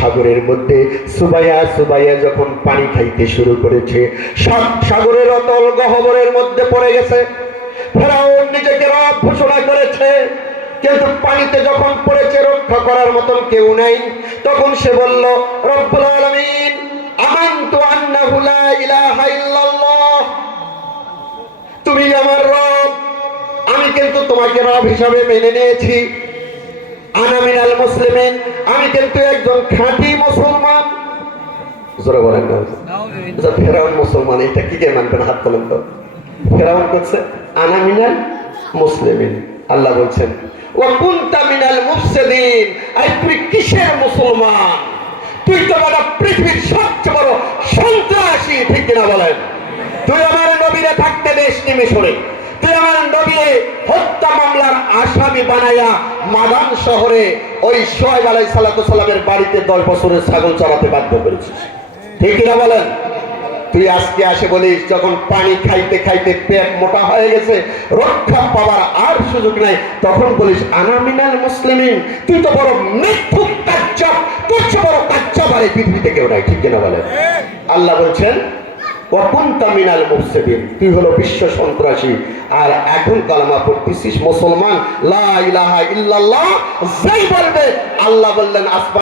সাগরের মধ্যে সুবাইয়া সুবাইয়া যখন পানি খাইতে শুরু করেছে, সব সাগরের অতল গহ্বরের মধ্যে পড়ে গেছে। ফেরাউন নিজেকে রব ঘোষণা করেছে, কিন্তু পানিতে যখন পড়েছে রক্ষা করার মতন কেউ নেই। তখন সে বলল, রব্বুল আলামিন আমানতু আন্নাহু লা ইলাহা ইল্লাল্লাহ, তুমি আমার রব, আমি কিন্তু তোমাকে রব হিসাবে মেনে নিয়েছি। আনা মিনাল মুসলিমিন, আমি কিন্তু একজন খাঁটি মুসলমান। জোরে বলেন না। ফেরাউন মুসলমান, এটা কি কে মানবেন? হাত তোলেন তো। ফেরাউন করছে আনা মিনাল মুসলিমিন, আল্লাহ বলছেন ওয়া কুনতা মিনাল মুফসিদিন, আই তুই কিসের মুসলমান? তুই তো বড় পৃথিবীর সবচেয়ে বড় সন্ত্রাসী, ঠিক কিনা বলেন? তুই আমার নবীরে থাকতে দেশ মিশরে, তুই আমার নবীরে হত্যা মামলার আসামি বানাইয়া মাদান শহরে ওই শুআয়ব আলাইহিস সালামের বাড়িতে 10 বছরের ছাগল চড়াতে বাধ্য করেছিস, ঠিক কিনা বলেন? তুই আজকে আসে বলিস যখন পানি খাইতে খাইতে পেট মোটা হয়ে গেছে, রক্ষা পাওয়ার আর সুযোগ নাই, তখন বলিস আনা মিনাল মুসলিমিন। তুই তো বড় মিথ্যুক কাজ্জাব, তোর চেয়ে বড় কাজ্জাব আর এই পৃথিবীতে কেউ নাই, ঠিক কিনা বলেন? আল্লাহ বলছেন ওয়া কুনতা মিনাল মুফসিদিন, তুই হলো বিশ্ব সন্ত্রাসী, আর এখন কালেমা পড়তেছিস মুসলমান, লা ইলাহা ইল্লাল্লাহ। যেই বলবে, আল্লাহ বললেন আসমান